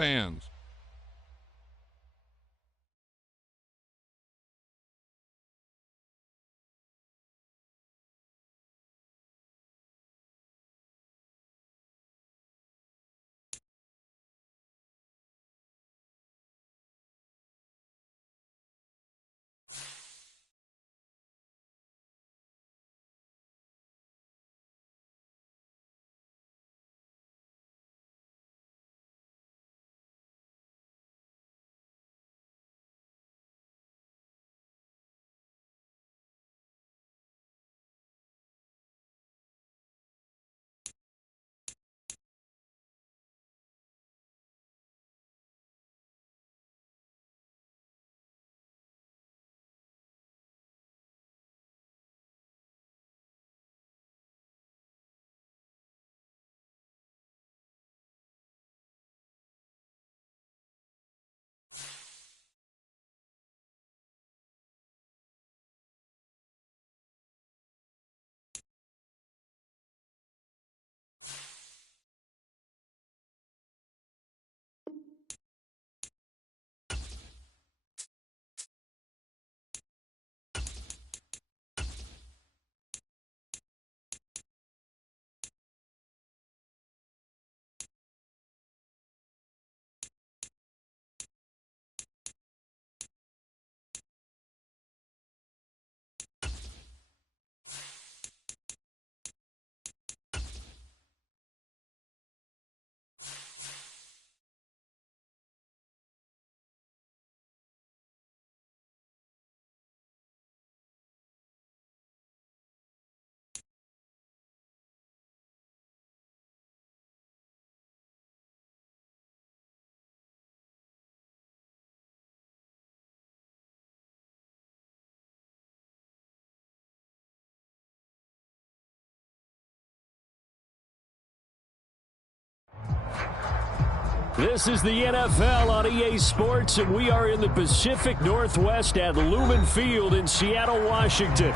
fans. This is the NFL on EA Sports, and we are in the Pacific Northwest at Lumen Field in Seattle, Washington.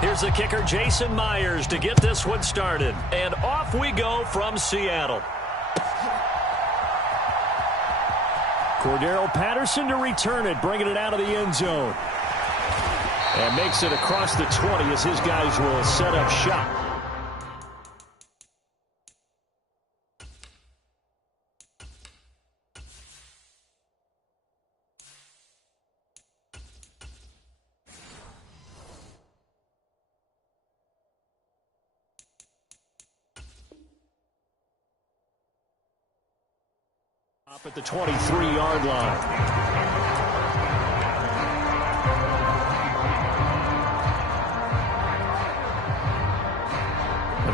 Here's the kicker, Jason Myers, to get this one started. And off we go from Seattle. Cordero Patterson to return it, bringing it out of the end zone. And makes it across the 20 as his guys will set up shop. Up at the 23-yard line.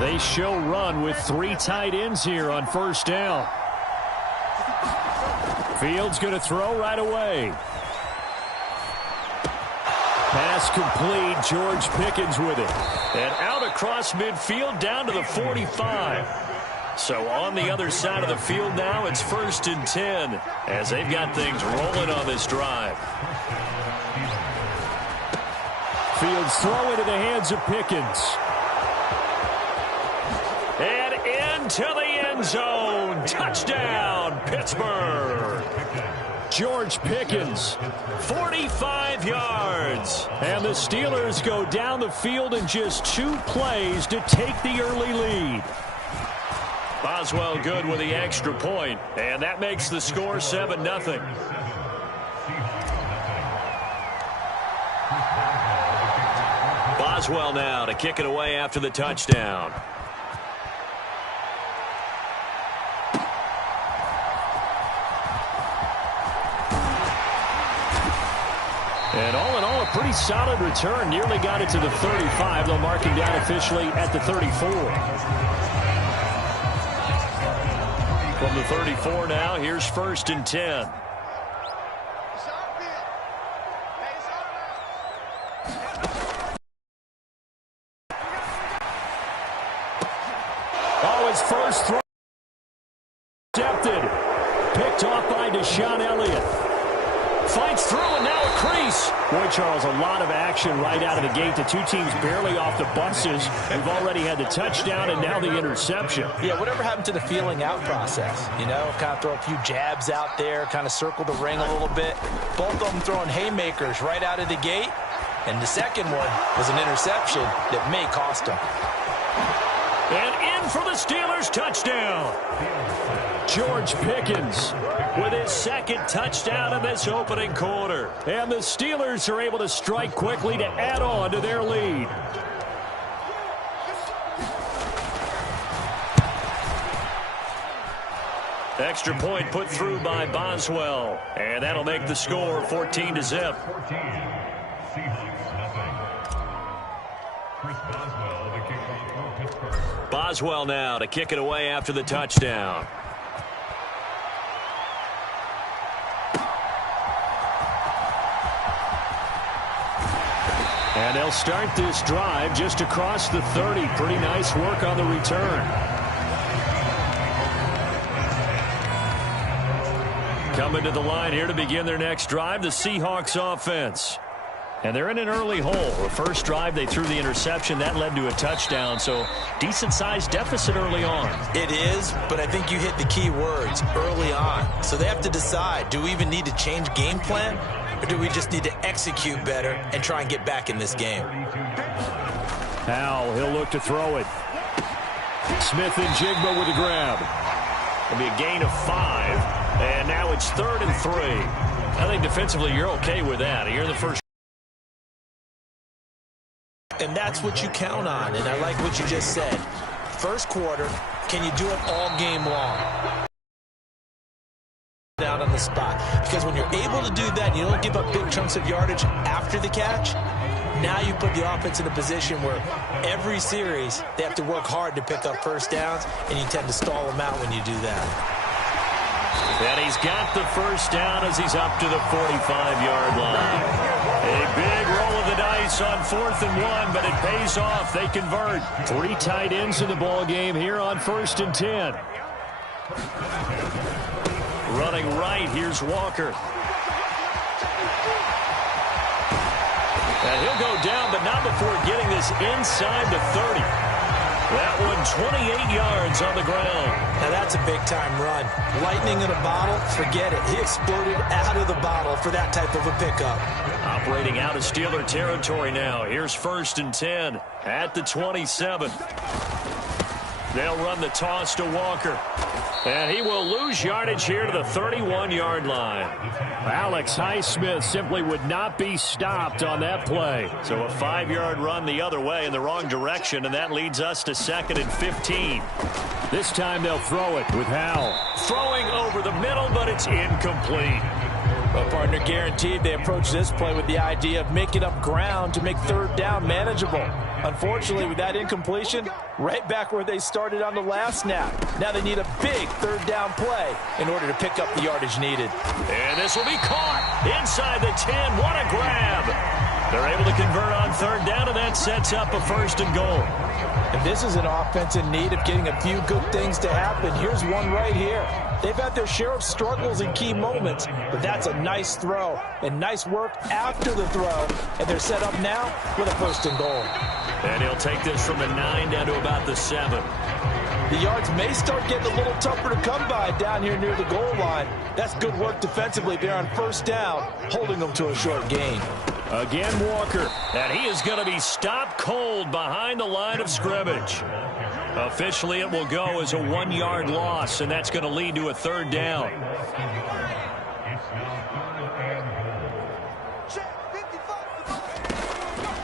They show run with 3 tight ends here on first down. Fields going to throw right away. Pass complete. George Pickens with it. And out across midfield down to the 45. So on the other side of the field now, it's 1st and 10 as they've got things rolling on this drive. Fields throw into the hands of Pickens. And into the end zone. Touchdown, Pittsburgh. George Pickens, 45 yards. And the Steelers go down the field in just 2 plays to take the early lead. Boswell good with the extra point, and that makes the score 7-0. Boswell now to kick it away after the touchdown. And all in all, a pretty solid return. Nearly got it to the 35. They'll mark him down officially at the 34. From the 34 now, here's 1st and 10. Oh, his first throw intercepted. Picked off by Sean Elliott. Fights through, and now a crease. Boy, Charles, a lot of action right out of the gate. The two teams barely off the buses. We've already had the touchdown and now the interception. Yeah, whatever happened to the feeling out process? You know, kind of throw a few jabs out there, kind of circle the ring a little bit. Both of them throwing haymakers right out of the gate. And the second one was an interception that may cost them. And in for the Steelers, touchdown. George Pickens with his second touchdown in this opening quarter. And the Steelers are able to strike quickly to add on to their lead. Extra point put through by Boswell. And that'll make the score 14-0. Boswell now to kick it away after the touchdown. And they'll start this drive just across the 30. Pretty nice work on the return. Coming to the line here to begin their next drive, the Seahawks offense. And they're in an early hole. The first drive, they threw the interception. That led to a touchdown, so decent-sized deficit early on. It is, but I think you hit the key words, early on. So they have to decide, do we even need to change game plan, or do we just need to execute better and try and get back in this game? Howell, he'll look to throw it. Smith and Jigba with the grab. It'll be a gain of 5, and now it's 3rd and 3. I think defensively you're okay with that. You're in the first. And that's what you count on, and I like what you just said. First quarter, can you do it all game long? Down on the spot. Because when you're able to do that, you don't give up big chunks of yardage after the catch. Now you put the offense in a position where every series they have to work hard to pick up first downs, and you tend to stall them out when you do that. And he's got the first down as he's up to the 45-yard line. A big roll of the dice on 4th and 1, but it pays off. They convert. 3 tight ends in the ball game here on 1st and 10. Running right, here's Walker. And he'll go down, but not before getting this inside the 30. That one 28 yards on the ground. Now that's a big-time run. Lightning in a bottle, forget it. He exploded out of the bottle for that type of a pickup. Operating out of Steeler territory now. Here's 1st and 10 at the 27. They'll run the toss to Walker. And he will lose yardage here to the 31-yard line. Alex Highsmith simply would not be stopped on that play. So a 5-yard run the other way in the wrong direction, and that leads us to 2nd and 15. This time they'll throw it with Howell. Throwing over the middle, but it's incomplete. Well, partner, guaranteed they approach this play with the idea of making up ground to make 3rd down manageable. Unfortunately, with that incompletion, right back where they started on the last snap. Now they need a big 3rd down play in order to pick up the yardage needed. And this will be caught inside the 10. What a grab. They're able to convert on 3rd down, and that sets up a 1st and goal. And this is an offense in need of getting a few good things to happen. Here's one right here. They've had their share of struggles in key moments, but that's a nice throw and nice work after the throw. And they're set up now with a 1st and goal. And he'll take this from the 9 down to about the 7. The yards may start getting a little tougher to come by down here near the goal line. That's good work defensively there on 1st down, holding them to a short gain. Again, Walker. And he is going to be stopped cold behind the line of scrimmage. Officially, it will go as a 1-yard loss, and that's going to lead to a 3rd down.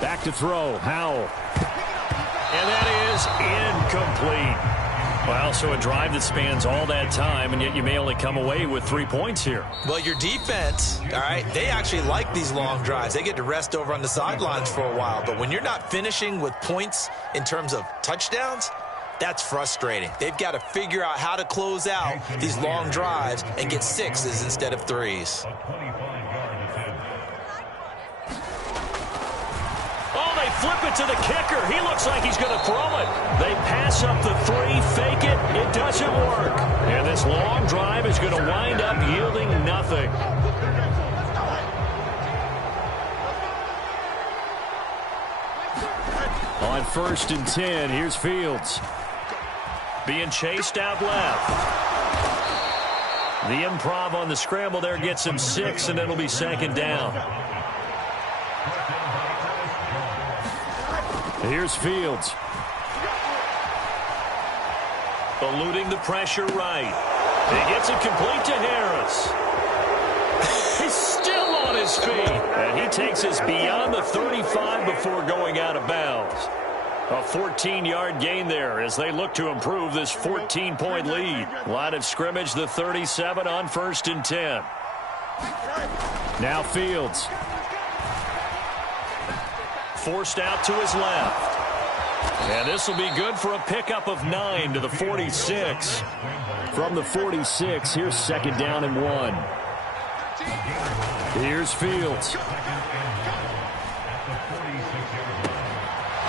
Back to throw, Howell. And that is incomplete. Well, so a drive that spans all that time, and yet you may only come away with 3 points here. Well, your defense, all right, they actually like these long drives. They get to rest over on the sidelines for a while. But when you're not finishing with points in terms of touchdowns, that's frustrating. They've got to figure out how to close out these long drives and get 6s instead of 3s. Oh, they flip it to the kicker. He looks like he's going to throw it. They pass up the three, fake it. It doesn't work. And this long drive is going to wind up yielding nothing. On 1st and 10, here's Fields. Being chased out left. The improv on the scramble there gets him 6, and it'll be 2nd down. Here's Fields. Eluding the pressure right. He gets it complete to Harris. He's still on his feet. And he takes us beyond the 35 before going out of bounds. A 14-yard gain there as they look to improve this 14-point lead. Line of scrimmage, the 37 on 1st and 10. Now Fields. Forced out to his left. And this will be good for a pickup of 9 to the 46. From the 46, here's 2nd down and 1. Here's Fields.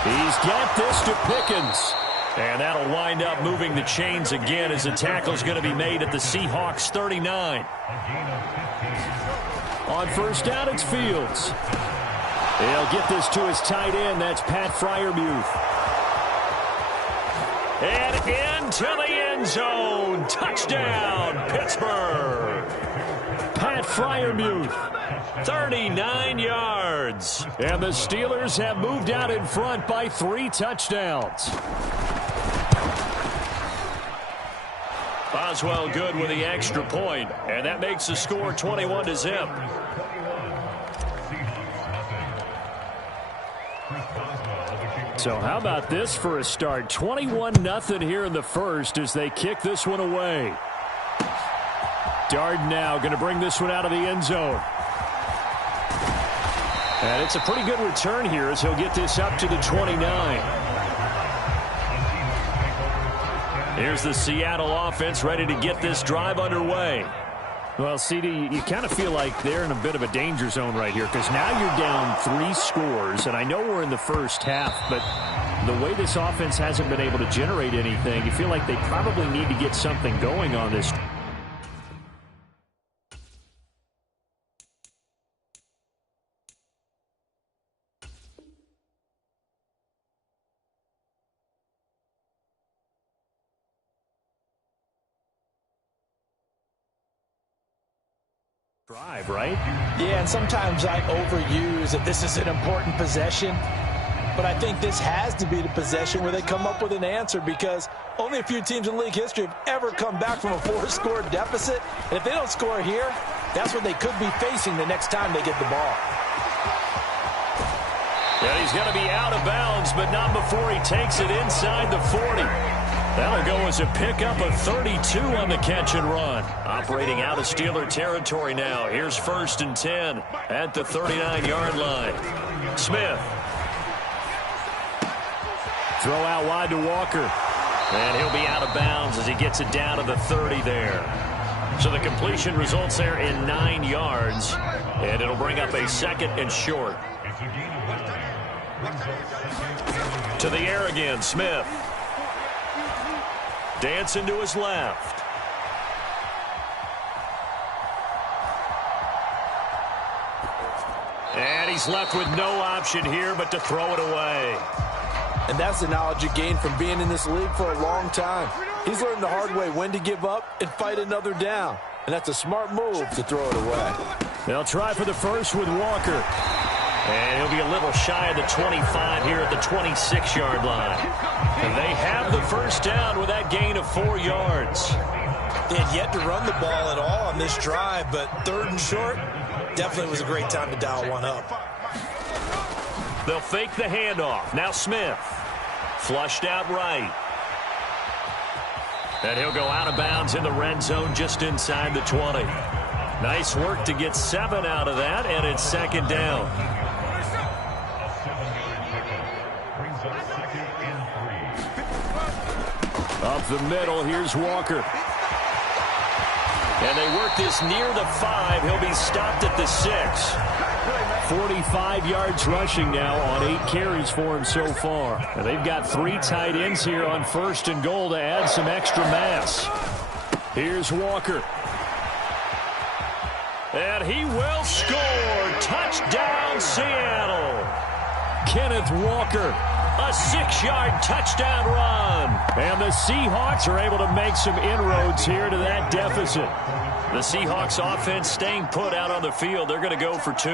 He's got this to Pickens. And that'll wind up moving the chains again as the tackle's going to be made at the Seahawks 39. On 1st down, it's Fields. He'll get this to his tight end. That's Pat Freiermuth. And into the end zone. Touchdown, Pittsburgh. Pat Freiermuth, 39 yards. And the Steelers have moved out in front by 3 touchdowns. Boswell good with the extra point, and that makes the score 21-0. So how about this for a start? 21-0 here in the first as they kick this one away. Darden now going to bring this one out of the end zone. And it's a pretty good return here as he'll get this up to the 29. Here's the Seattle offense ready to get this drive underway. Well, CD, you kind of feel like they're in a bit of a danger zone right here because now you're down 3 scores, and I know we're in the first half, but the way this offense hasn't been able to generate anything, you feel like they probably need to get something going on this. Drive, right? Yeah, and sometimes I overuse that this is an important possession, but I think this has to be the possession where they come up with an answer because only a few teams in league history have ever come back from a 4-score deficit, and if they don't score here, that's what they could be facing the next time they get the ball. Yeah, he's going to be out of bounds, but not before he takes it inside the 40. That'll go as a pickup of 32 on the catch and run. Operating out of Steeler territory now. Here's 1st and 10 at the 39-yard line. Smith. Throw out wide to Walker. And he'll be out of bounds as he gets it down to the 30 there. So the completion results there in 9 yards. And it'll bring up a 2nd and short. To the air again, Smith. Dancing to his left. And he's left with no option here but to throw it away. And that's the knowledge you gain from being in this league for a long time. He's learned the hard way when to give up and fight another down. And that's a smart move to throw it away. They'll try for the first with Walker. And he'll be a little shy of the 25 here at the 26-yard line. And they have the first down with that gain of 4 yards. They had yet to run the ball at all on this drive, but 3rd and short definitely was a great time to dial one up. They'll fake the handoff. Now Smith. Flushed out right. And he'll go out of bounds in the red zone just inside the 20. Nice work to get 7 out of that, and it's 2nd down. Up the middle, here's Walker. And they work this near the 5. He'll be stopped at the 6. 45 yards rushing now on 8 carries for him so far. And they've got 3 tight ends here on 1st and goal to add some extra mass. Here's Walker. And he will score. Touchdown, Seattle. Kenneth Walker, a 6-yard touchdown run. And the Seahawks are able to make some inroads here to that deficit. The Seahawks offense staying put out on the field. They're going to go for 2.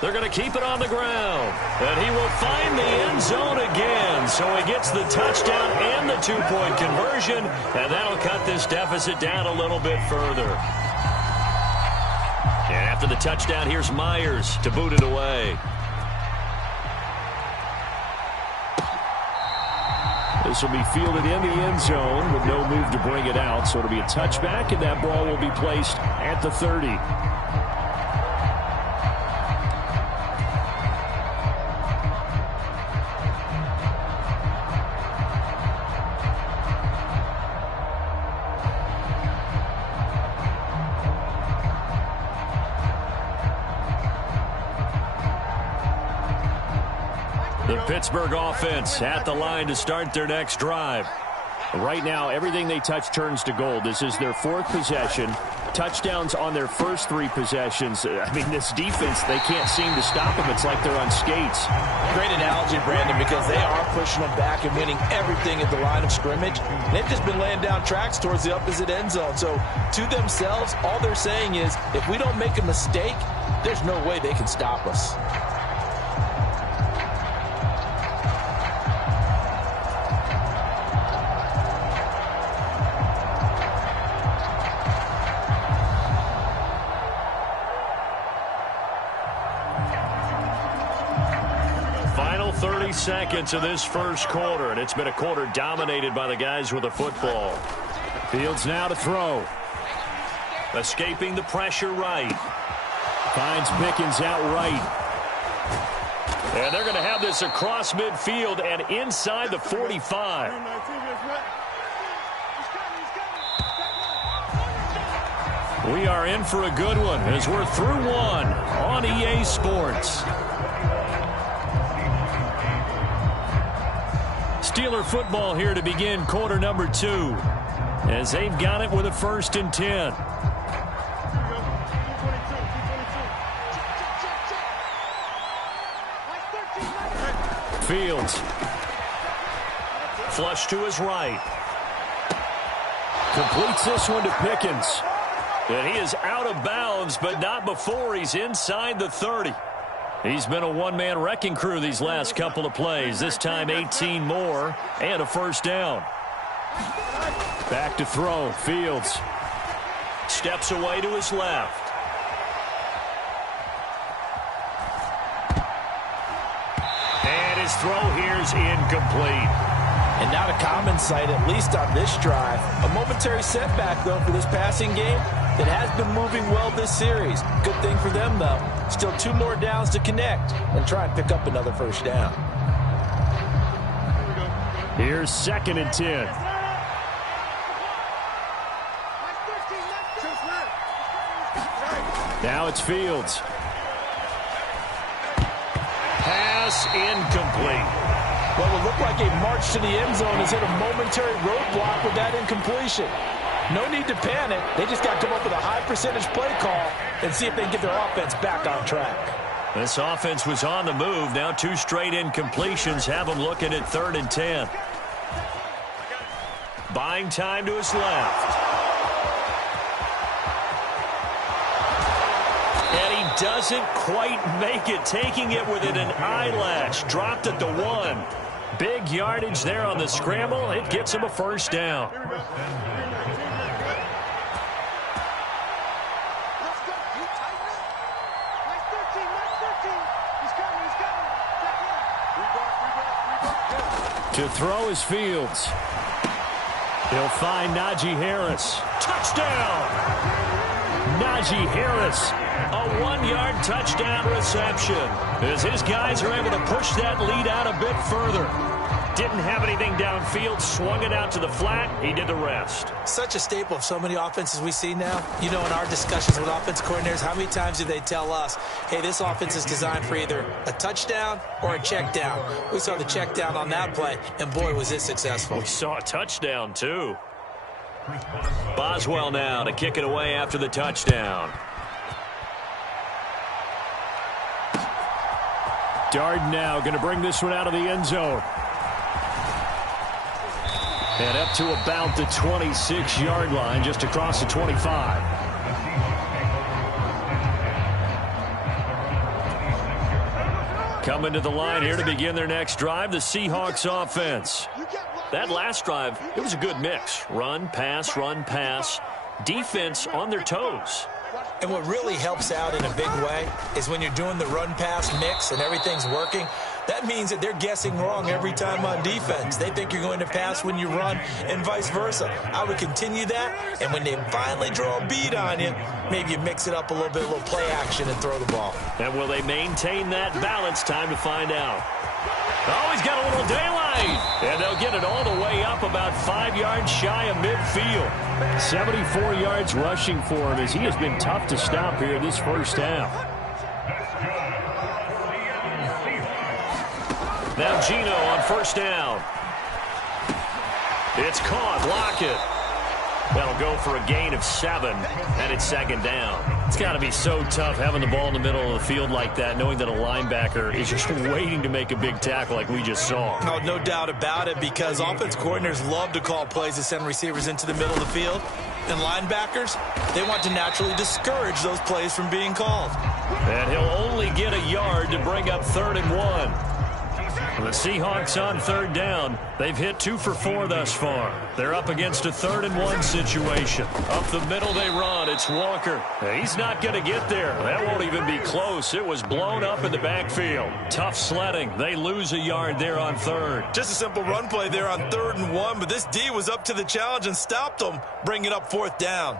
They're going to keep it on the ground. And he will find the end zone again. So he gets the touchdown and the 2-point conversion. And that'll cut this deficit down a little bit further. And after the touchdown, here's Myers to boot it away. This will be fielded in the end zone with no move to bring it out. So it'll be a touchback, and that ball will be placed at the 30. The Pittsburgh offense at the line to start their next drive. Right now, everything they touch turns to gold. This is their 4th possession. Touchdowns on their first 3 possessions. I mean, this defense, they can't seem to stop them. It's like they're on skates. Great analogy, Brandon, because they are pushing them back and winning everything at the line of scrimmage. They've just been laying down tracks towards the opposite end zone. So, to themselves, all they're saying is, if we don't make a mistake, there's no way they can stop us. Final 30 seconds of this first quarter, and it's been a quarter dominated by the guys with the football. Fields now to throw. Escaping the pressure right. Finds Pickens out right. And they're going to have this across midfield and inside the 45. We are in for a good one as we're through one on EA Sports. Steeler football here to begin quarter number 2 as they've got it with a 1st and 10. Fields. Flush to his right. Completes this one to Pickens. And he is out of bounds, but not before he's inside the 30. He's been a one-man wrecking crew these last couple of plays. This time 18 more and a 1st down. Back to throw. Fields. Steps away to his left. And his throw here is incomplete. And not a common sight, at least on this drive. A momentary setback, though, for this passing game that has been moving well this series. Good thing for them, though. Still 2 more downs to connect and try and pick up another 1st down. Here's 2nd and 10. Now it's Fields. Pass incomplete. What will look like a march to the end zone has hit a momentary roadblock with that incompletion. No need to panic. They just got to come up with a high percentage play call and see if they can get their offense back on track. This offense was on the move. Now 2 straight incompletions have them looking at 3rd and 10. Buying time to his left. And he doesn't quite make it, taking it within an eyelash. Dropped at the 1. Big yardage there on the scramble. It gets him a 1st down. To throw is Fields. He'll find Najee Harris. Touchdown! Najee Harris, a 1-yard touchdown reception as his guys are able to push that lead out a bit further. Didn't have anything downfield, swung it out to the flat. He did the rest. Such a staple of so many offenses we see now. You know, in our discussions with offense coordinators, how many times do they tell us, hey, this offense is designed for either a touchdown or a check down? We saw the check down on that play, and boy, was it successful. We saw a touchdown, too. Boswell now to kick it away after the touchdown. Darden now going to bring this one out of the end zone. And up to about the 26-yard line, just across the 25. Coming to the line here to begin their next drive, the Seahawks offense. That last drive, it was a good mix. Run, pass, defense on their toes. And what really helps out in a big way is when you're doing the run-pass mix and everything's working, that means that they're guessing wrong every time on defense. They think you're going to pass when you run and vice versa. I would continue that, and when they finally draw a beat on you, maybe you mix it up a little bit, a little play action and throw the ball. And will they maintain that balance? Time to find out. Oh, he's got a little daylight. And they'll get it all the way up about 5 yards shy of midfield. 74 yards rushing for him as he has been tough to stop here this first half. Now Gino on first down. It's caught. Lockett. That'll go for a gain of 7, and it's second down. It's got to be so tough having the ball in the middle of the field like that, knowing that a linebacker is just waiting to make a big tackle like we just saw. Oh, no doubt about it, because offense coordinators love to call plays to send receivers into the middle of the field. And linebackers, they want to naturally discourage those plays from being called. And he'll only get a yard to bring up 3rd and 1. The Seahawks on third down. They've hit 2 for 4 thus far. They're up against a 3rd and 1 situation. Up the middle they run. It's Walker. He's not going to get there. That won't even be close. It was blown up in the backfield. Tough sledding. They lose a yard there on 3rd. Just a simple run play there on 3rd and 1, but this D was up to the challenge and stopped them, bringing up 4th down.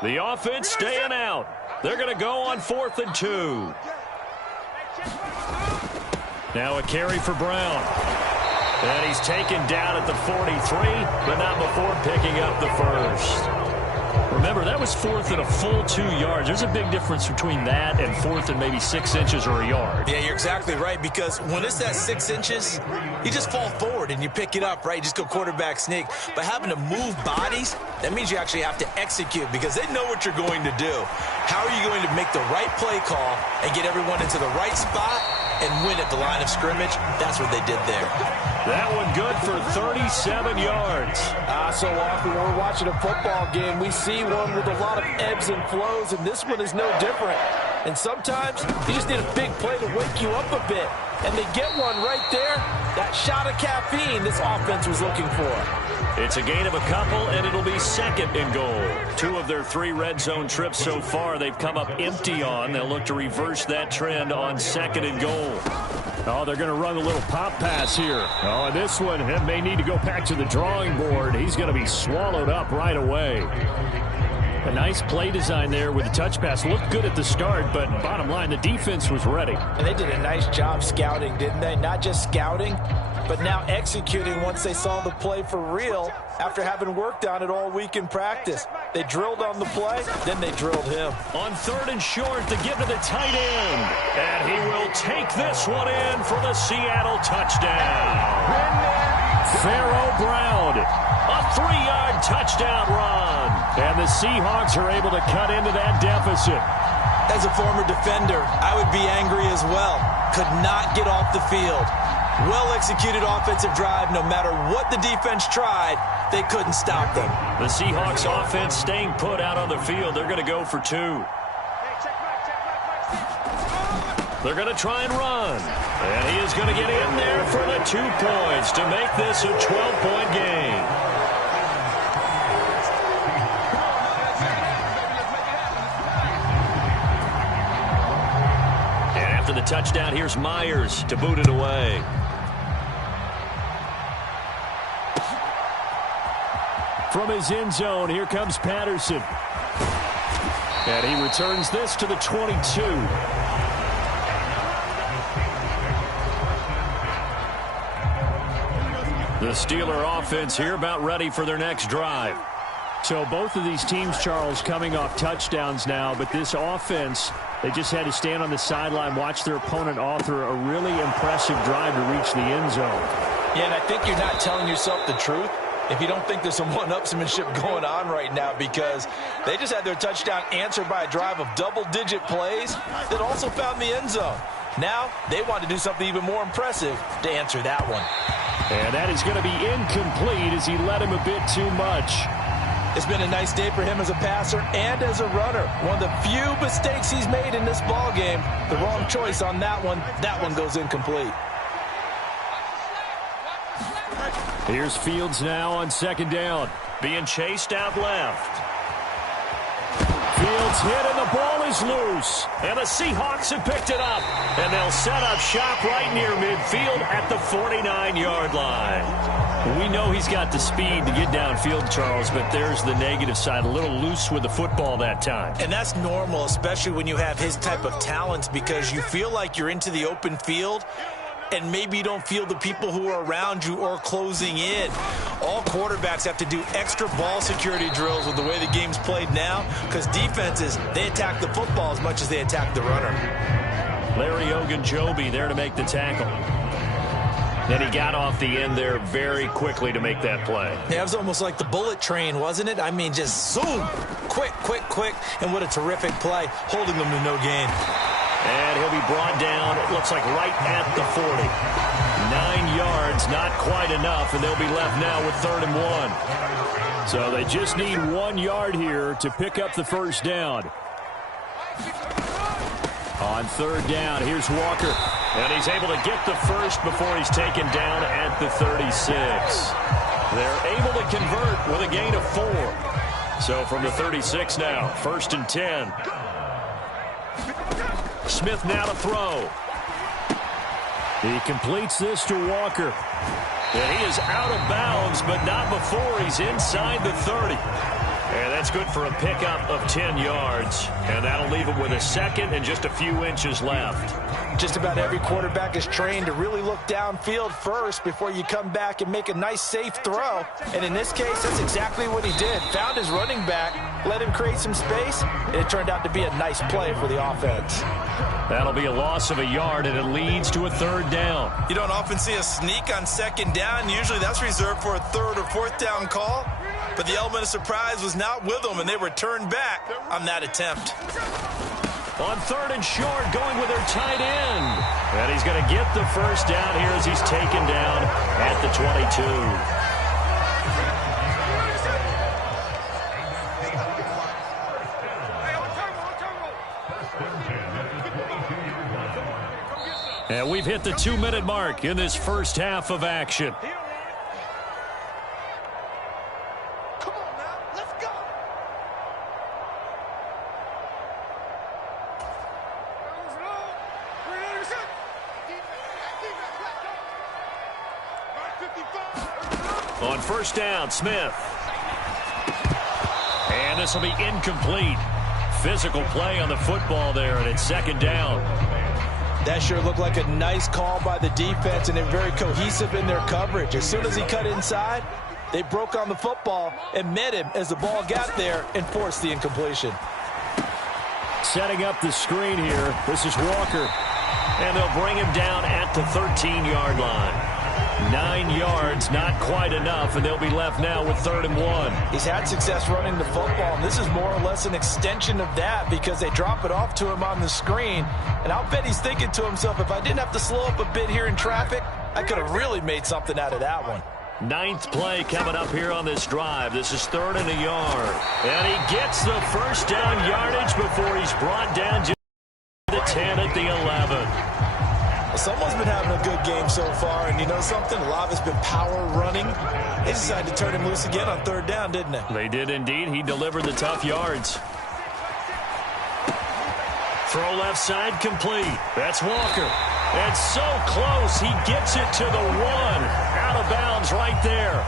The offense staying out. They're going to go on 4th and 2. Now a carry for Brown. And he's taken down at the 43, but not before picking up the first. Remember, that was 4th and a full 2 yards. There's a big difference between that and 4th and maybe 6 inches or a yard. Yeah, you're exactly right, because when it's that 6 inches, you just fall forward and you pick it up, right? You just go quarterback sneak. But having to move bodies, that means you actually have to execute, because they know what you're going to do. How are you going to make the right play call and get everyone into the right spot and win at the line of scrimmage? That's what they did there. That one good for 37 yards. So often when we're watching a football game, we see one with a lot of ebbs and flows, and this one is no different. And sometimes you just need a big play to wake you up a bit. And they get one right there. That shot of caffeine this offense was looking for. It's a gain of a couple, and it'll be 2nd and goal. 2 of their 3 red zone trips so far they've come up empty on. They'll look to reverse that trend on 2nd and goal. Oh, they're going to run a little pop pass here. Oh, and this one may need to go back to the drawing board. He's going to be swallowed up right away. A nice play design there with the touch pass. Looked good at the start, but bottom line, the defense was ready. And they did a nice job scouting, didn't they? Not just scouting, but now executing once they saw the play for real after having worked on it all week in practice. They drilled on the play, then they drilled him. On 3rd and short to give to the tight end. And he will take this one in for the Seattle touchdown. Pharaoh Brown, a 3-yard touchdown run. And the Seahawks are able to cut into that deficit. As a former defender, I would be angry as well. Could not get off the field. Well-executed offensive drive. No matter what the defense tried, they couldn't stop them. The Seahawks offense staying put out on the field. They're going to go for 2. They're going to try and run. And he is going to get in there for the 2 points to make this a 12-point game. And after the touchdown, here's Myers to boot it away. From his end zone, here comes Patterson. And he returns this to the 22. The Steeler offense here about ready for their next drive. So both of these teams, Charles, coming off touchdowns now, but this offense, they just had to stand on the sideline, watch their opponent author a really impressive drive to reach the end zone. Yeah, and I think you're not telling yourself the truth if you don't think there's some one-upsmanship going on right now, because they just had their touchdown answered by a drive of double-digit plays that also found the end zone. Now they want to do something even more impressive to answer that one. And that is going to be incomplete as he led him a bit too much. It's been a nice day for him as a passer and as a runner. One of the few mistakes he's made in this ball game. The wrong choice on that one. That one goes incomplete. Here's Fields now on second down. Being chased out left. Fields hit and the ball is loose. And the Seahawks have picked it up. And they'll set up shop right near midfield at the 49-yard line. We know he's got the speed to get downfield, Charles, but there's the negative side. A little loose with the football that time. And that's normal, especially when you have his type of talents, because you feel like you're into the open field and maybe you don't feel the people who are around you or closing in. All quarterbacks have to do extra ball security drills with the way the game's played now, because defenses, they attack the football as much as they attack the runner. Larry Ogunjobi there to make the tackle. Then he got off the end there very quickly to make that play. Yeah, it was almost like the bullet train, wasn't it? I mean, just zoom, quick, quick, quick, and what a terrific play, holding them to no gain. And he'll be brought down, it looks like right at the 40. 9 yards, not quite enough, and they'll be left now with 3rd and 1. So they just need 1 yard here to pick up the first down. On 3rd down, here's Walker. And he's able to get the first before he's taken down at the 36. They're able to convert with a gain of 4. So from the 36 now, 1st and 10. Smith now to throw. He completes this to Walker. And he is out of bounds, but not before he's inside the 30. And that's good for a pickup of 10 yards. And that'll leave him with a second and just a few inches left. Just about every quarterback is trained to really look downfield first before you come back and make a nice, safe throw. And in this case, that's exactly what he did. Found his running back, let him create some space, and it turned out to be a nice play for the offense. That'll be a loss of a yard, and it leads to a 3rd down. You don't often see a sneak on 2nd down. Usually that's reserved for a 3rd or 4th down call. But the element of surprise was not with them, and they returned back on that attempt. On 3rd and short, going with their tight end. And he's going to get the first down here as he's taken down at the 22. And we've hit the 2-minute mark in this first half of action. On 1st down, Smith. And this will be incomplete. Physical play on the football there, and it's 2nd down. That sure looked like a nice call by the defense, and they're very cohesive in their coverage. As soon as he cut inside, they broke on the football and met him as the ball got there and forced the incompletion. Setting up the screen here, this is Walker. And they'll bring him down at the 13-yard line. 9 yards, not quite enough, and they'll be left now with 3rd and 1. He's had success running the football, and this is more or less an extension of that because they drop it off to him on the screen. And I'll bet he's thinking to himself, if I didn't have to slow up a bit here in traffic, I could have really made something out of that one. 9th play coming up here on this drive. This is 3rd and a yard. And he gets the first down yardage before he's brought down to the 10 at the 11. Someone's been having a good game so far, and you know something? A lot of it's been power running. They decided to turn him loose again on 3rd down, didn't they? They did indeed. He delivered the tough yards. Throw left side complete. That's Walker. And so close, he gets it to the 1. Out of bounds right there.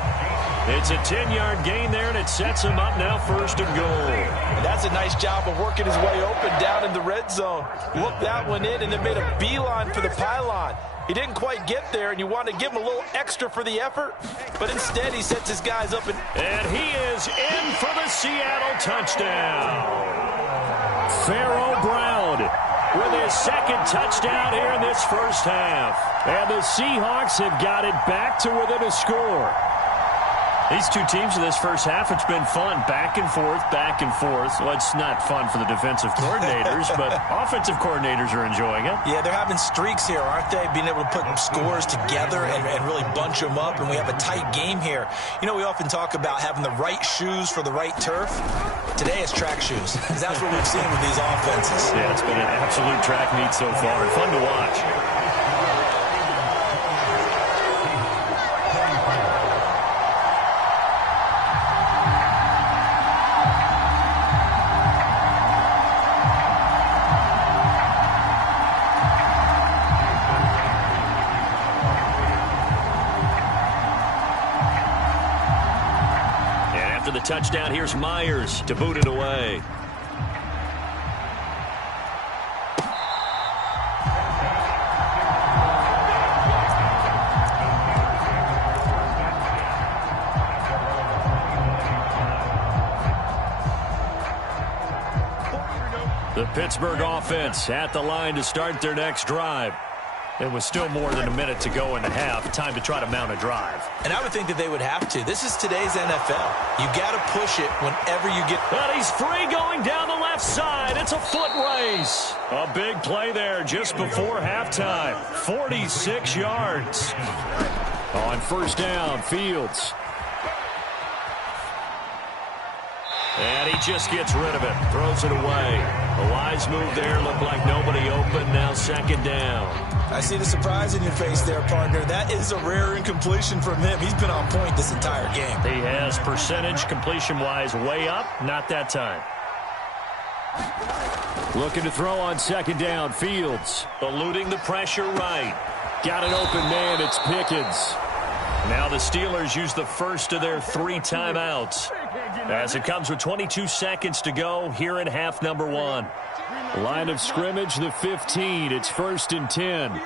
It's a 10-yard gain there, and it sets him up now 1st and goal. And that's a nice job of working his way open down in the red zone. Looked that one in and then made a beeline for the pylon. He didn't quite get there, and you want to give him a little extra for the effort, but instead he sets his guys up. And he is in for the Seattle touchdown. Pharaoh Brown with his 2nd touchdown here in this first half. And the Seahawks have got it back to within a score. These two teams in this first half, it's been fun. Back and forth, back and forth. Well, it's not fun for the defensive coordinators, but offensive coordinators are enjoying it. Yeah, they're having streaks here, aren't they? Being able to put scores together and really bunch them up, and we have a tight game here. You know, we often talk about having the right shoes for the right turf. Today it's track shoes, because that's what we've seen with these offenses. Yeah, it's been an absolute track meet so far, and fun to watch. The touchdown, here's Myers to boot it away. The Pittsburgh offense at the line to start their next drive. It was still more than a minute to go in the half. Time to try to mount a drive. And I would think that they would have to. This is today's NFL. You got to push it whenever you get... But he's free going down the left side. It's a foot race. A big play there just before halftime. 46 yards. On 1st down, Fields. And he just gets rid of it. Throws it away. A wise move there. Looked like nobody open. Now 2nd down. I see the surprise in your face there, partner. That is a rare incompletion from him. He's been on point this entire game. He has percentage completion-wise way up. Not that time. Looking to throw on 2nd down. Fields eluding the pressure right. Got an open man. It's Pickens. Now the Steelers use the first of their 3 timeouts as it comes with 22 seconds to go here in half number 1. Line of scrimmage, the 15. It's 1st and 10.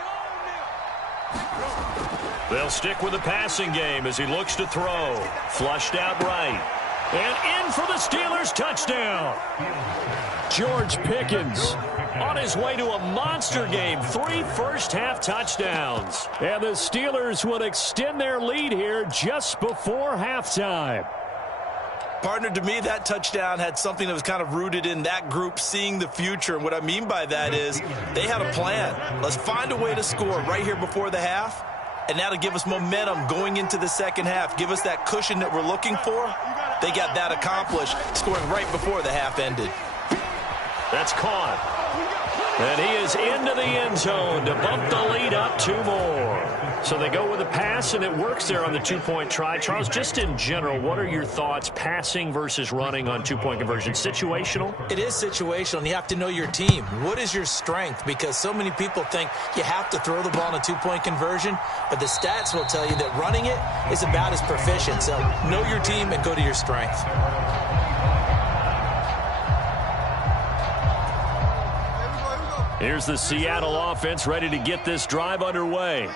They'll stick with the passing game as he looks to throw. Flushed out right. And in for the Steelers touchdown. George Pickens on his way to a monster game. 3 first-half touchdowns. And the Steelers will extend their lead here just before halftime. Partner, to me, that touchdown had something that was kind of rooted in that group seeing the future. And what I mean by that is they had a plan. Let's find a way to score right here before the half. And that'll give us momentum going into the 2nd half. Give us that cushion that we're looking for. They got that accomplished, scoring right before the half ended. That's caught. And he is into the end zone to bump the lead up 2 more. So they go with a pass, and it works there on the 2-point try. Charles, just in general, what are your thoughts passing versus running on 2-point conversion? Situational? It is situational, and you have to know your team. What is your strength? Because so many people think you have to throw the ball in a 2-point conversion, but the stats will tell you that running it is about as proficient. So know your team and go to your strength. Here's the Seattle offense ready to get this drive underway.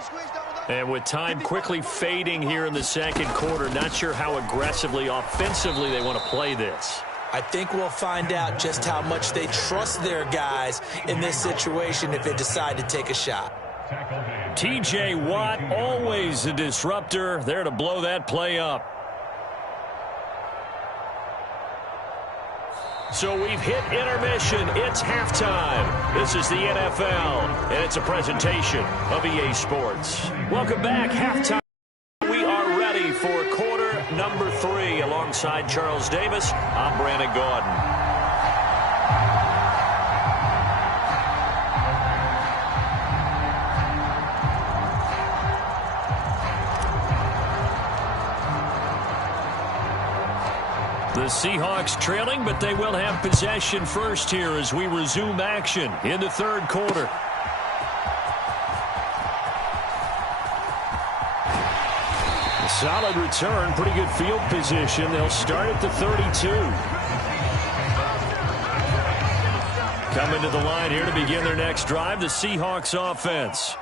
And with time quickly fading here in the 2nd quarter, not sure how aggressively, offensively they want to play this. I think we'll find out just how much they trust their guys in this situation if they decide to take a shot. T.J. Watt, always a disruptor, there to blow that play up. So we've hit intermission. It's halftime. This is the NFL, and it's a presentation of EA Sports. Welcome back. Halftime. We are ready for quarter number 3. Alongside Charles Davis, I'm Brandon Gaudin. The Seahawks trailing, but they will have possession first here as we resume action in the 3rd quarter. Solid return, pretty good field position. They'll start at the 32. Coming to the line here to begin their next drive, the Seahawks offense.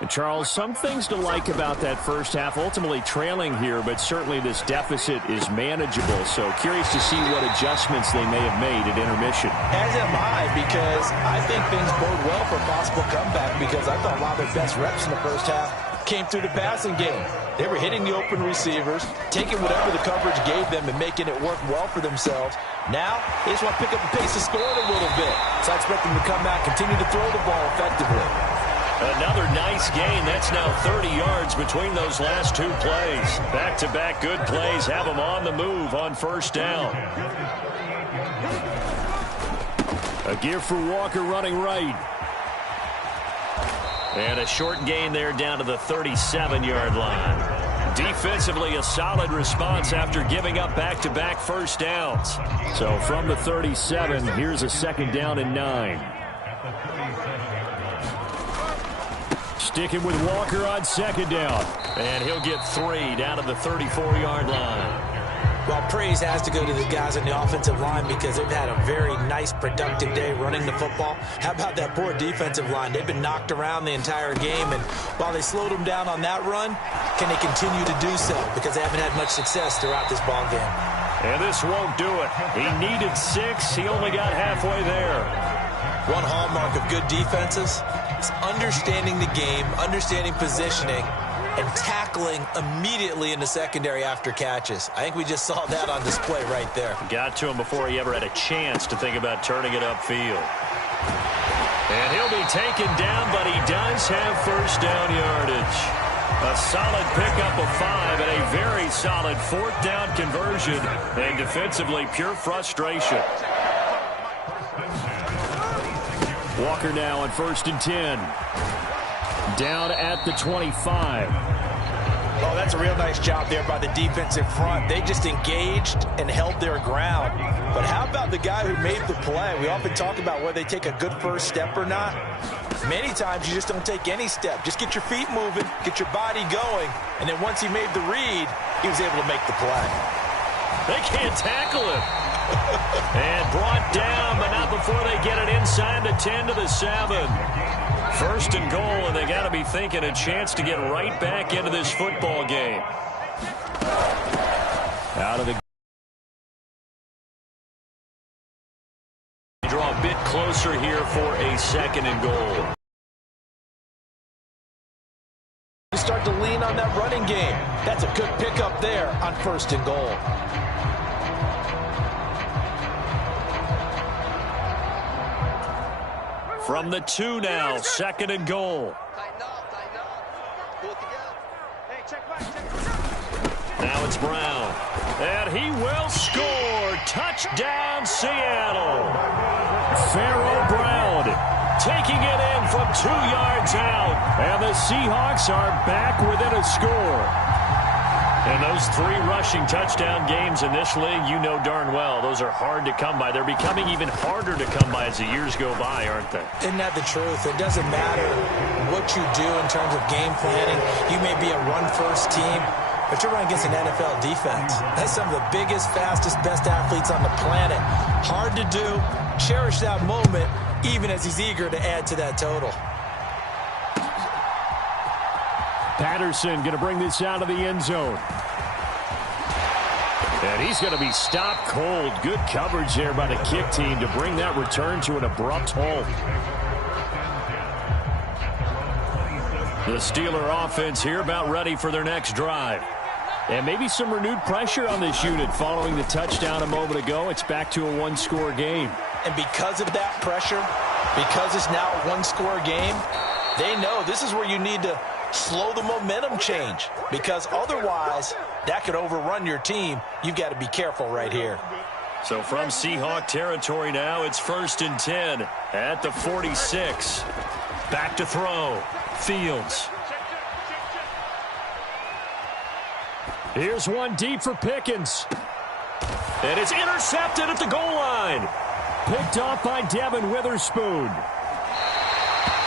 And Charles, some things to like about that first half. Ultimately trailing here, but certainly this deficit is manageable. So curious to see what adjustments they may have made at intermission. As am I, because I think things bode well for a possible comeback, because I thought a lot of their best reps in the first half came through the passing game. They were hitting the open receivers, taking whatever the coverage gave them and making it work well for themselves. Now, they just want to pick up the pace of scoring a little bit. So I expect them to come out, continue to throw the ball effectively. Another nice gain. That's now 30 yards between those last two plays. Back-to-back good plays have them on the move on first down. A give for Walker running right. And a short gain there down to the 37-yard line. Defensively, a solid response after giving up back-to-back first downs. So from the 37, here's a second down and 9. Sticking with Walker on second down. And he'll get 3 down to the 34-yard line. Well, praise has to go to the guys on the offensive line because they've had a very nice, productive day running the football. How about that poor defensive line? They've been knocked around the entire game, and while they slowed them down on that run, can they continue to do so? Because they haven't had much success throughout this ball game. And this won't do it. He needed 6. He only got halfway there. One hallmark of good defenses is understanding the game, understanding positioning, and tackling immediately in the secondary after catches. I think we just saw that on display right there. Got to him before he ever had a chance to think about turning it upfield. And he'll be taken down, but he does have first down yardage. A solid pickup of 5 and a very solid fourth down conversion. And defensively, pure frustration. Walker now on 1st and 10. Down at the 25. Oh, that's a real nice job there by the defensive front. They just engaged and held their ground. But how about the guy who made the play? We often talk about whether they take a good first step or not. Many times you just don't take any step. Just get your feet moving, get your body going, and then once he made the read, he was able to make the play. They can't tackle him. And brought down, but not before they get it inside the 10 to the 7. 1st and goal, and they got to be thinking a chance to get right back into this football game. Out of the draw a bit closer here for a 2nd and goal. You start to lean on that running game. That's a good pickup there on 1st and goal. From the 2 now, 2nd and goal. Now it's Brown. And he will score. Touchdown, Seattle. Pharaoh Brown taking it in from 2 yards out. And the Seahawks are back within a score. And those 3 rushing touchdown games in this league, you know darn well, those are hard to come by. They're becoming even harder to come by as the years go by, aren't they? Isn't that the truth? It doesn't matter what you do in terms of game planning. You may be a run-first team, but you're running against an NFL defense. That's some of the biggest, fastest, best athletes on the planet. Hard to do. Cherish that moment, even as he's eager to add to that total. Patterson going to bring this out of the end zone. And he's going to be stopped cold. Good coverage there by the kick team to bring that return to an abrupt halt. The Steeler offense here about ready for their next drive. And maybe some renewed pressure on this unit following the touchdown a moment ago. It's back to a 1-score game. And because of that pressure, because it's now a 1-score game, they know this is where you need to slow the momentum change, because otherwise that could overrun your team. You've got to be careful right here. So from Seahawk territory now, it's 1st and 10 at the 46. Back to throw. Fields. Here's one deep for Pickens. And it's intercepted at the goal line. Picked off by Devin Witherspoon.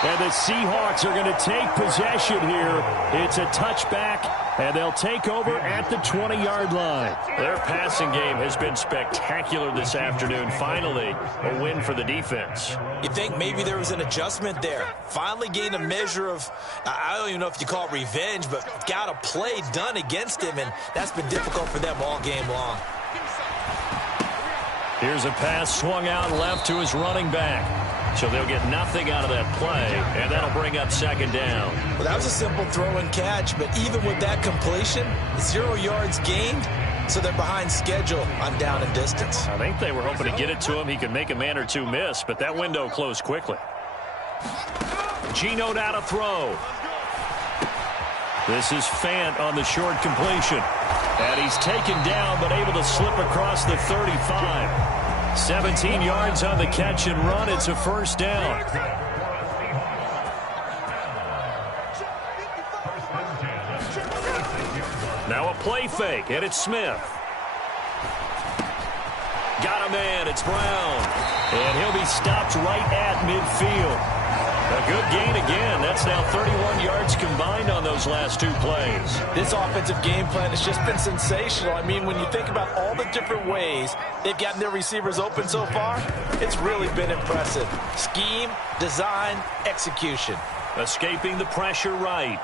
And the Seahawks are going to take possession here. It's a touchback, and they'll take over at the 20-yard line. Their passing game has been spectacular this afternoon. Finally, a win for the defense. You think maybe there was an adjustment there. Finally gained a measure of, I don't even know if you call it revenge, but got a play done against him, and that's been difficult for them all game long. Here's a pass swung out left to his running back. So they'll get nothing out of that play, and that'll bring up second down. Well, that was a simple throw and catch, but even with that completion, 0 yards gained, so they're behind schedule on down and distance. I think they were hoping to get it to him. He could make a man or two miss, but that window closed quickly. Geno now to throw. This is Fant on the short completion. And he's taken down, but able to slip across the 35. 17 yards on the catch and run. It's a first down. Now a play fake, and it's Smith. Got a man, it's Brown. And he'll be stopped right at midfield. A good gain again. That's now 31 yards combined on those last two plays. This offensive game plan has just been sensational. I mean, when you think about all the different ways they've gotten their receivers open so far, it's really been impressive. Scheme, design, execution. Escaping the pressure right.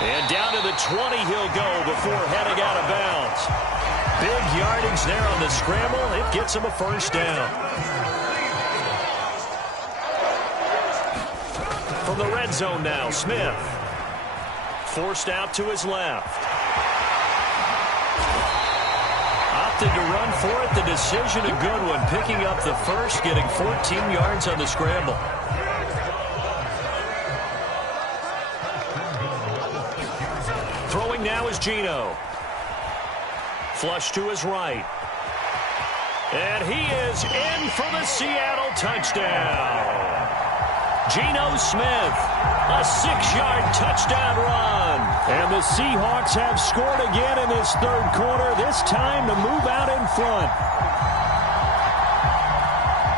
And down to the 20 he'll go before heading out of bounds. Big yardage there on the scramble. It gets him a first down. From the red zone now, Smith. Forced out to his left. Opted to run for it. The decision a good one. Picking up the first, getting 14 yards on the scramble. Throwing now is Geno. Flush to his right. And he is in for the Seattle touchdown. Geno Smith, a 6-yard touchdown run. And the Seahawks have scored again in this third quarter, this time to move out in front.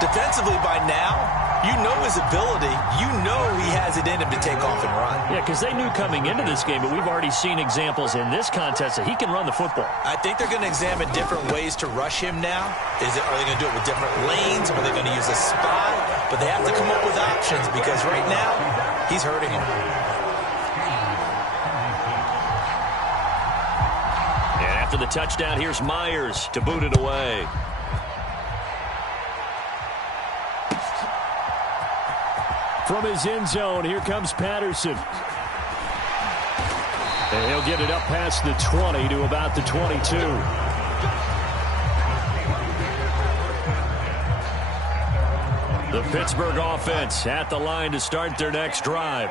Defensively by now, you know his ability. You know he has it in him to take off and run. Yeah, because they knew coming into this game, but we've already seen examples in this contest that he can run the football. I think they're going to examine different ways to rush him now. Are they going to do it with different lanes? Are they going to use a spy? But they have to come up with options because right now, he's hurting him. And after the touchdown, here's Myers to boot it away. From his end zone, here comes Patterson. And he'll get it up past the 20 to about the 22. The Pittsburgh offense at the line to start their next drive.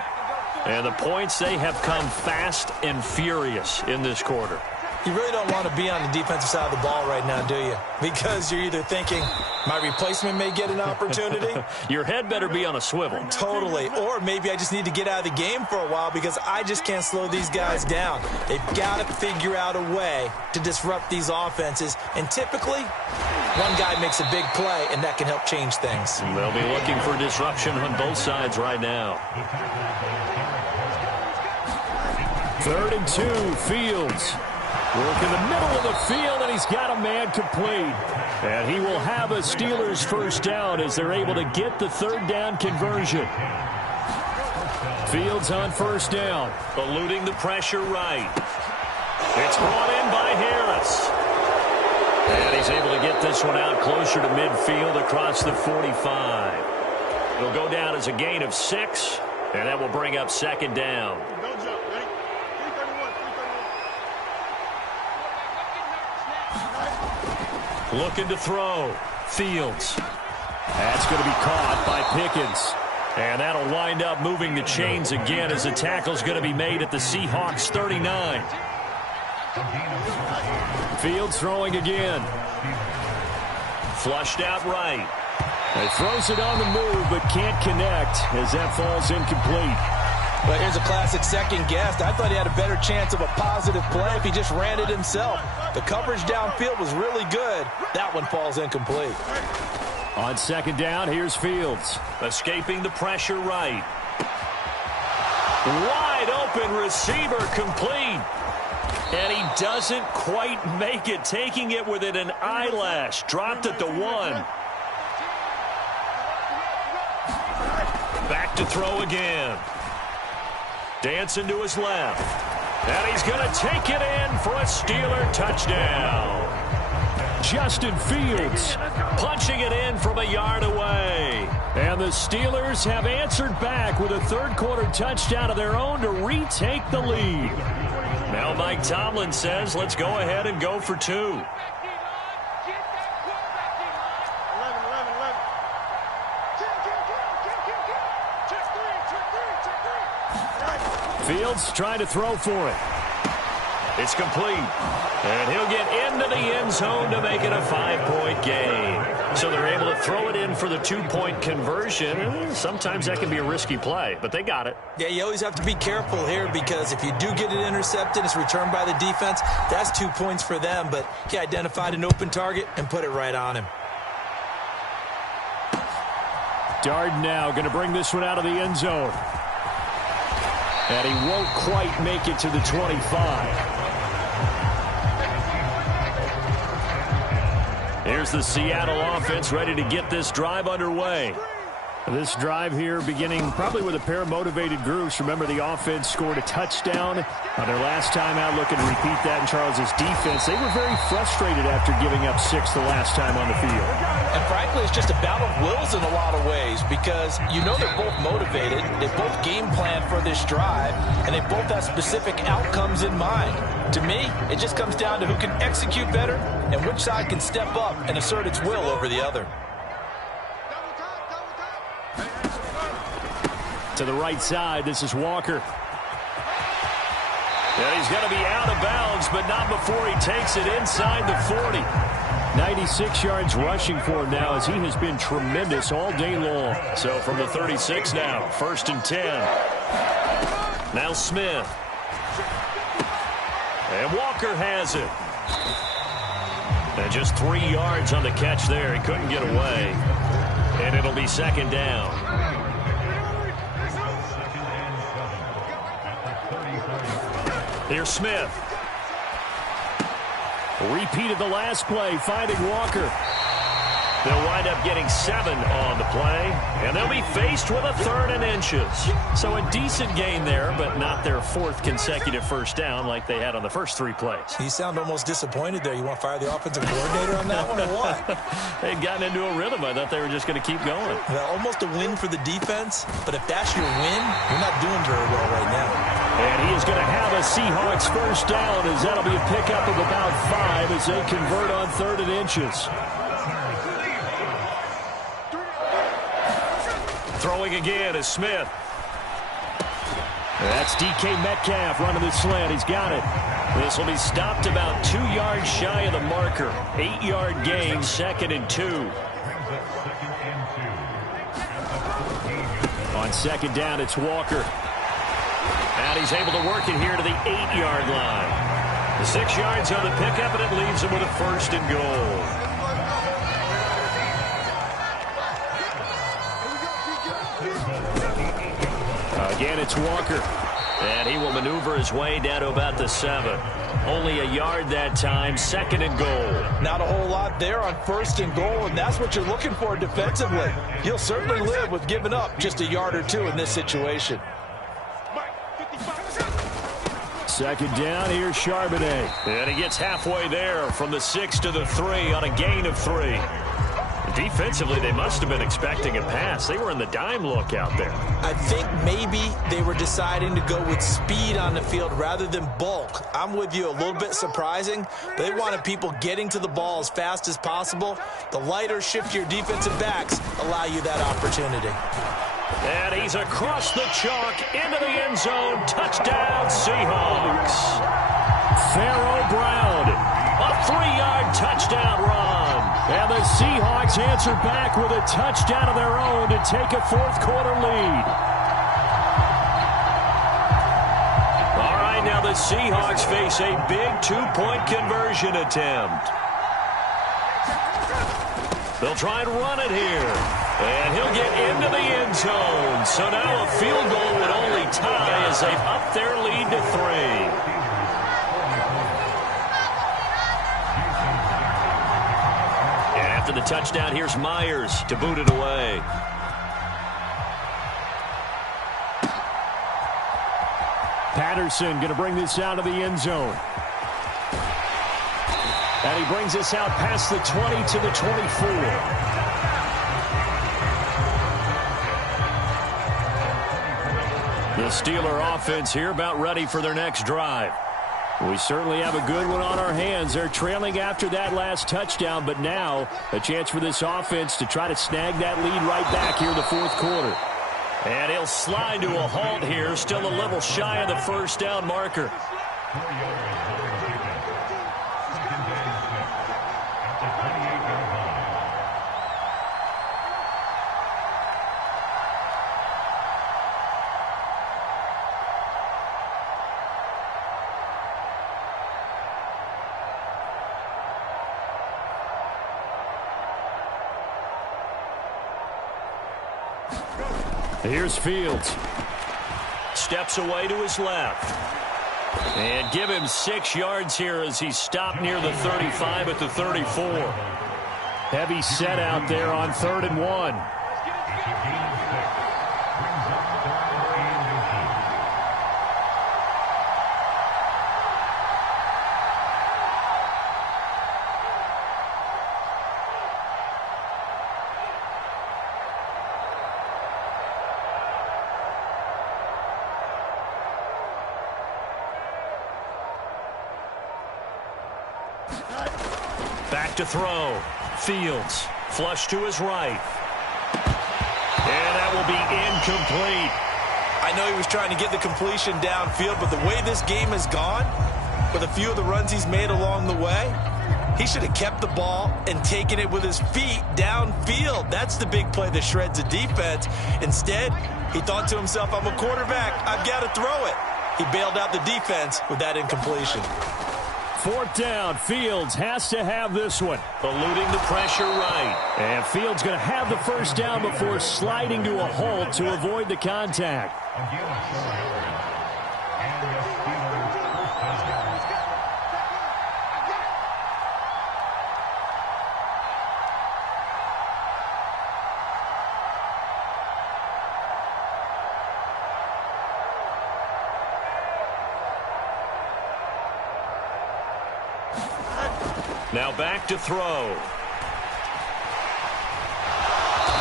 And the points, they have come fast and furious in this quarter. You really don't want to be on the defensive side of the ball right now, do you? Because you're either thinking, my replacement may get an opportunity. Your head better be on a swivel. Totally. Or maybe I just need to get out of the game for a while because I just can't slow these guys down. They've got to figure out a way to disrupt these offenses. And typically, one guy makes a big play, and that can help change things. They'll be looking for disruption on both sides right now. 3rd and 2, Fields. Work in the middle of the field, and he's got a man complete. And he will have a Steelers first down as they're able to get the 3rd down conversion. Fields on first down. Eluding the pressure right. It's brought in by Harris. And he's able to get this one out closer to midfield across the 45. It'll go down as a gain of 6, and that will bring up second down. Looking to throw. Fields. That's going to be caught by Pickens. And that'll wind up moving the chains again as the tackle's going to be made at the Seahawks 39. Fields throwing again. Flushed out right. He throws it on the move but can't connect as that falls incomplete. But here's a classic second guess. I thought he had a better chance of a positive play if he just ran it himself. The coverage downfield was really good. That one falls incomplete. On second down, here's Fields. Escaping the pressure right. Wide open receiver complete. And he doesn't quite make it, taking it within an eyelash. Dropped at the 1. Back to throw again. Dancing to his left. And he's going to take it in for a Steeler touchdown. Justin Fields punching it in from a yard away. And the Steelers have answered back with a third-quarter touchdown of their own to retake the lead. Now Mike Tomlin says, let's go ahead and go for 2. Fields trying to throw for it. It's complete. And he'll get into the end zone to make it a 5-point game. So they're able to throw it in for the 2-point conversion. Sometimes that can be a risky play, but they got it. Yeah, you always have to be careful here because if you do get it intercepted, it's returned by the defense. That's 2 points for them, but he identified an open target and put it right on him. Darden now going to bring this one out of the end zone. And he won't quite make it to the 25. Here's the Seattle offense ready to get this drive underway. This drive here beginning probably with a pair of motivated groups. Remember, the offense scored a touchdown on their last time out. Looking to repeat that in Charles's defense. They were very frustrated after giving up 6 the last time on the field. And frankly, it's just a battle of wills in a lot of ways because you know they're both motivated. They both game plan for this drive, and they both have specific outcomes in mind. To me, it just comes down to who can execute better and which side can step up and assert its will over the other. To the right side, this is Walker. And he's going to be out of bounds, but not before he takes it inside the 40. 96 yards rushing for him now as he has been tremendous all day long. So from the 36 now, 1st and 10. Now Smith. And Walker has it. And just 3 yards on the catch there. He couldn't get away. And it'll be second down. Here's Smith. Repeated the last play, finding Walker. They'll wind up getting 7 on the play, and they'll be faced with a 3rd and inches. So a decent gain there, but not their 4th consecutive first down like they had on the first 3 plays. You sound almost disappointed there. You want to fire the offensive coordinator on that one or what? They'd gotten into a rhythm. I thought they were just going to keep going. Well, almost a win for the defense, but if that's your win, you're not doing very well right now. And he is going to have a Seahawks first down as that'll be a pickup of about 5 as they convert on 3rd and inches. Throwing again is Smith. That's DK Metcalf running the slant. He's got it. This will be stopped about 2 yards shy of the marker. 8-yard gain, 2nd and 2. On second down, it's Walker. And he's able to work it here to the 8-yard line. The 6 yards on the pickup, and it leaves him with a 1st and goal. Again, it's Walker. And he will maneuver his way down to about the 7. Only a yard that time, 2nd and goal. Not a whole lot there on 1st and goal, and that's what you're looking for defensively. He'll certainly live with giving up just a yard or 2 in this situation. Second down, here's Charbonnet. And he gets halfway there from the 6 to the 3 on a gain of 3. Defensively, they must have been expecting a pass. They were in the dime look out there. I think maybe they were deciding to go with speed on the field rather than bulk. I'm with you, a little bit surprising. They wanted people getting to the ball as fast as possible. The lighter, shiftier defensive backs allow you that opportunity. And he's across the chalk into the end zone. Touchdown, Seahawks. Pharaoh Brown, a 3-yard touchdown run. And the Seahawks answer back with a touchdown of their own to take a 4th quarter lead. the Seahawks face a big two-point conversion attempt. They'll try and run it here. And he'll get into the end zone. So now a field goal would only tie as they up their lead to 3. And after the touchdown, here's Myers to boot it away. Patterson going to bring this out of the end zone. And he brings this out past the 20 to the 24. The Steeler offense here about ready for their next drive. We certainly have a good one on our hands. They're trailing after that last touchdown, but now a chance for this offense to try to snag that lead right back here in the fourth quarter. And he'll slide to a halt here, still a little shy of the first down marker. Here's Fields. Steps away to his left. And give him 6 yards here as he stopped near the 35 at the 34. Heavy set out there on 3rd and 1. Back to throw. Fields. Flush to his right. And that will be incomplete. I know he was trying to get the completion downfield, but the way this game has gone, with a few of the runs he's made along the way, he should have kept the ball and taken it with his feet downfield. That's the big play that shreds the defense. Instead, he thought to himself, I'm a quarterback. I've got to throw it. He bailed out the defense with that incompletion. 4th down. Fields has to have this one. Eluding the pressure right. And Fields going to have the first down before sliding to a halt to avoid the contact. Now back to throw.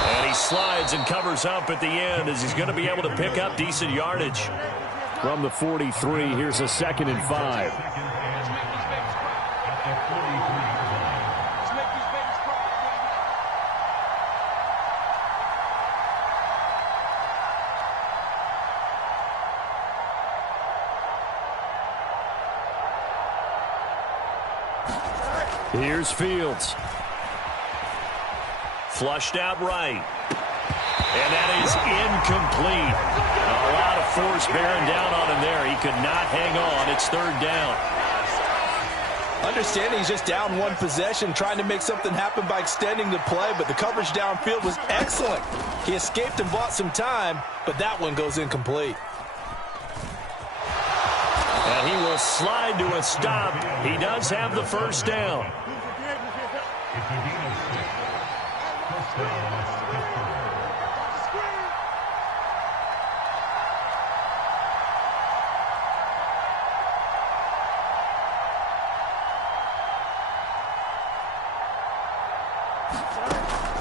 And he slides and covers up at the end as he's going to be able to pick up decent yardage. From the 43, here's a 2nd and 5. Here's Fields. Flushed out right. And that is incomplete. A lot of force bearing down on him there. He could not hang on. It's 3rd down. Understanding he's just down one possession, trying to make something happen by extending the play, but the coverage downfield was excellent. He escaped and bought some time, but that one goes incomplete. And he will slide to a stop. He does have the first down.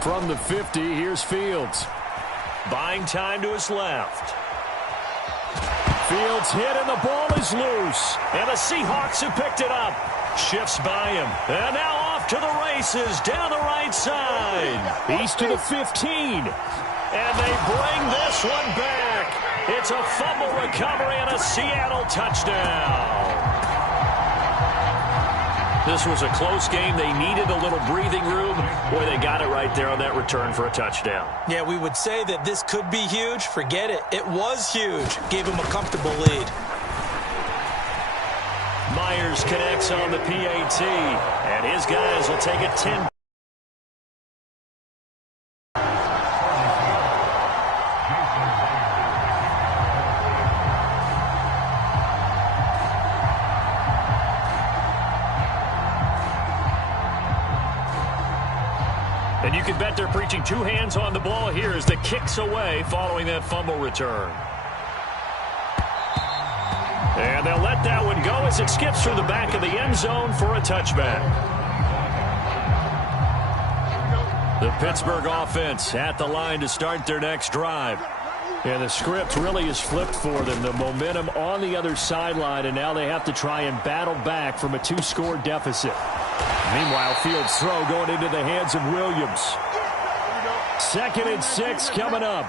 From the 50, here's Fields. Buying time to his left. Fields hit and the ball is loose. And the Seahawks have picked it up. Shifts by him. And now off to the races down the right side. He's to the 15. And they bring this one back. It's a fumble recovery and a Seattle touchdown. This was a close game. They needed a little breathing room. Boy, they got it right there on that return for a touchdown. Yeah, we would say that this could be huge. Forget it. It was huge. Gave him a comfortable lead. Myers connects on the PAT, and his guys will take it 10. And you can bet they're preaching two hands on the ball here as the kick's away following that fumble return. And they'll let that one go as it skips through the back of the end zone for a touchback. The Pittsburgh offense at the line to start their next drive. And the script really is flipped for them. The momentum on the other sideline, and now they have to try and battle back from a two-score deficit. Meanwhile, Fields' throw going into the hands of Williams. 2nd and 6 coming up.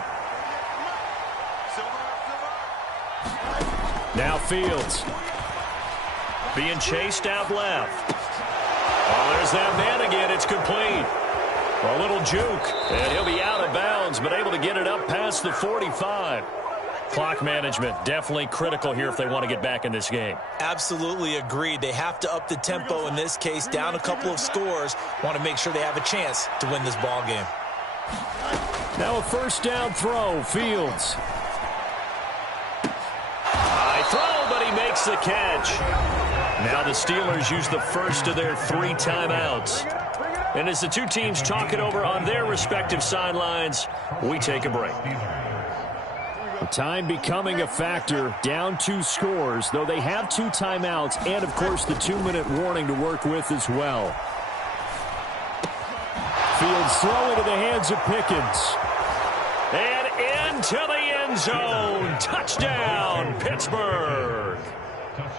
Now Fields being chased out left. Oh, there's that man again. It's complete. A little juke, and he'll be out of bounds, but able to get it up past the 45. Clock management definitely critical here if they want to get back in this game. Absolutely agreed. They have to up the tempo in this case, down a couple of scores. Want to make sure they have a chance to win this ball game. Now a first down throw. Fields. High throw, but he makes the catch. Now the Steelers use the first of their 3 timeouts. And as the two teams talk it over on their respective sidelines, we take a break. The time becoming a factor, down 2 scores, though they have 2 timeouts and, of course, the 2-minute warning to work with as well. Fields throw into the hands of Pickens. And into the end zone. Touchdown, Pittsburgh.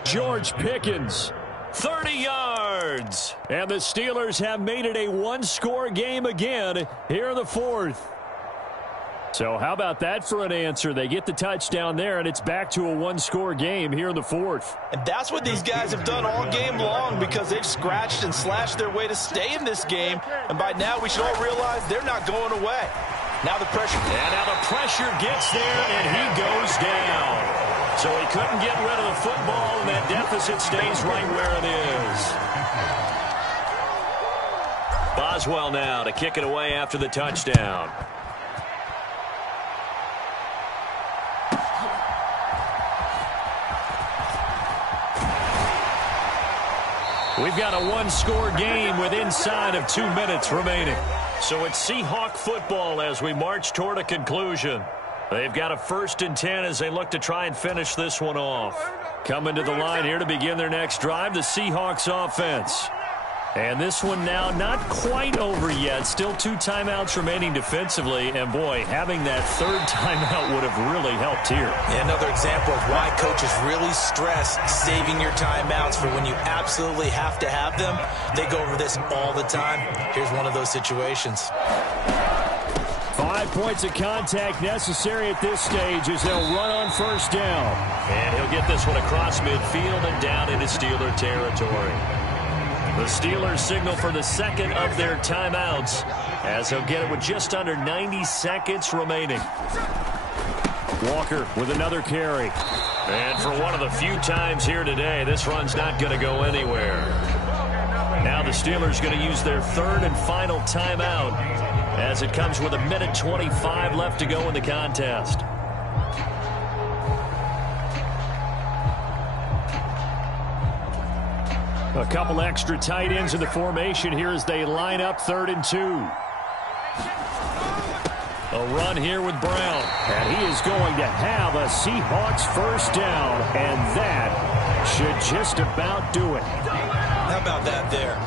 George Pickens, 30 yards. And the Steelers have made it a 1-score game again here in the 4th. So how about that for an answer? They get the touchdown there, and it's back to a 1-score game here in the 4th. And that's what these guys have done all game long because they've scratched and slashed their way to stay in this game. And by now we should all realize they're not going away. Now the pressure. And now the pressure gets there, and he goes down. So he couldn't get rid of the football, and that deficit stays right where it is. Boswell now to kick it away after the touchdown. We've got a 1-score game with inside of 2 minutes remaining. So it's Seahawk football as we march toward a conclusion. They've got a 1st and 10 as they look to try and finish this one off. Coming to the line here to begin their next drive, the Seahawks offense. And this one now not quite over yet. Still 2 timeouts remaining defensively. And, boy, having that 3rd timeout would have really helped here. Yeah, another example of why coaches really stress saving your timeouts for when you absolutely have to have them. They go over this all the time. Here's one of those situations. 5 points of contact necessary at this stage as they'll run on 1st down. And he'll get this one across midfield and down into Steeler territory. The Steelers signal for the 2nd of their timeouts as they'll get it with just under 90 seconds remaining. Walker with another carry. And for one of the few times here today, this run's not going to go anywhere. Now the Steelers going to use their 3rd and final timeout as it comes with 1:25 left to go in the contest. A couple extra tight ends in the formation here as they line up 3rd and 2. A run here with Brown. And he is going to have a Seahawks 1st down. And that should just about do it. How about that there?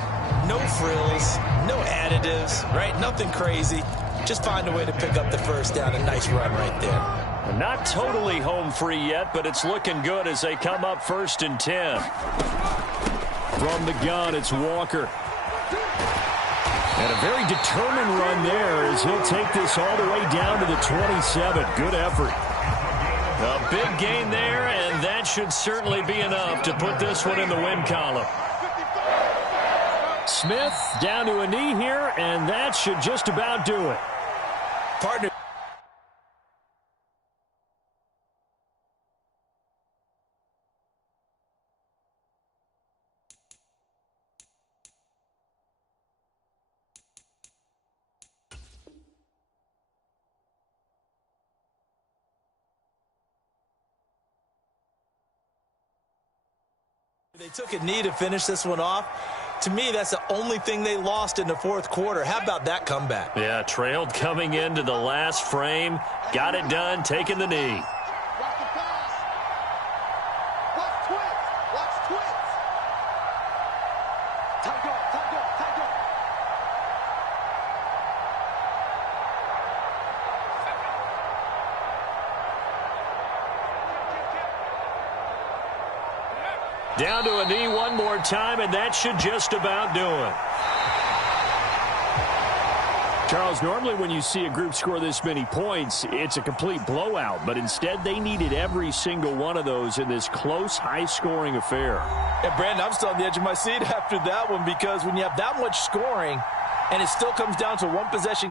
No frills, no additives, right? Nothing crazy. Just find a way to pick up the 1st down. A nice run right there. Not totally home free yet, but it's looking good as they come up 1st and 10. From the gun, it's Walker. And a very determined run there as he'll take this all the way down to the 27. Good effort. A big gain there, and that should certainly be enough to put this one in the win column. Smith down to a knee here, and that should just about do it. Partner. They took a knee to finish this one off. To me, that's the only thing they lost in the fourth quarter. How about that comeback? Yeah, trailed coming into the last frame. Got it done, taking the knee. Down to a knee one more time, and that should just about do it. Charles, normally when you see a group score this many points, it's a complete blowout. But instead, they needed every single one of those in this close, high-scoring affair. And, Brandon, I'm still on the edge of my seat after that one because when you have that much scoring and it still comes down to one possession.